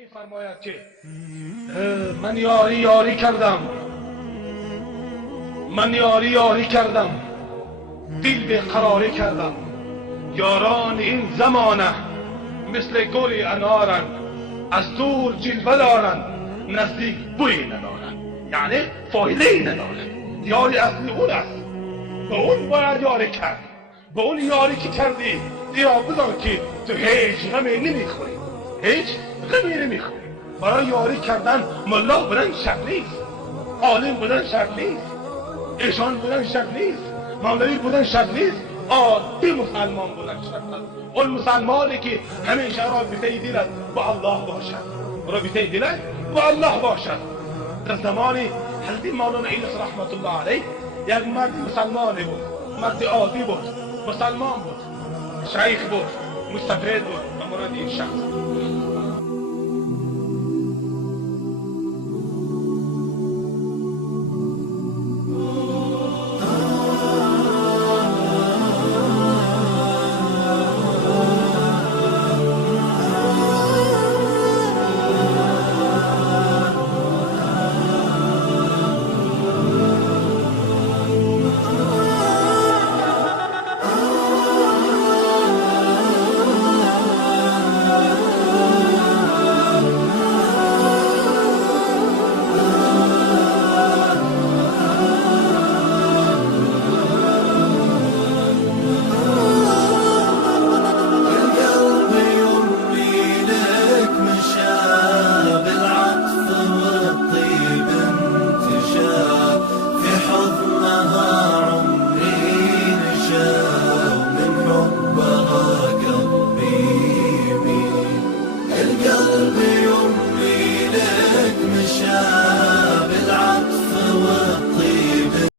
می‌فرماید که من یاری کردم، من یاری کردم، دل به قراری کردم. یاران این زمانه مثل گل انارن، از دور جلوه دارن، نزدیک بوی ندارن، یعنی فایده ندارن. یاری اصلی اون است، به اون باید یاری کرد. به اون یاری که کردی یا بدان که تو هیچ غمی نمیخوری، هیچ غمی نمیخوری. برای یاری کردن ملا بودن شرط نیست، عالم بودن شرط نیست، ایشان بودن شرط نیست، مولوی بودن شرط نیست، عادی مسلمان بودن شرط است. اون مسلمانی که همیشه رابطه دلت با الله باشد، رابطه دلت با الله باشد. در زمان حضرت مولانا ایلیاس رحمت الله علیه یک مرد مسلمانی بود، مرد عادی بود، مسلمان بود، شیخ بود، مستفید بود، اما این شخص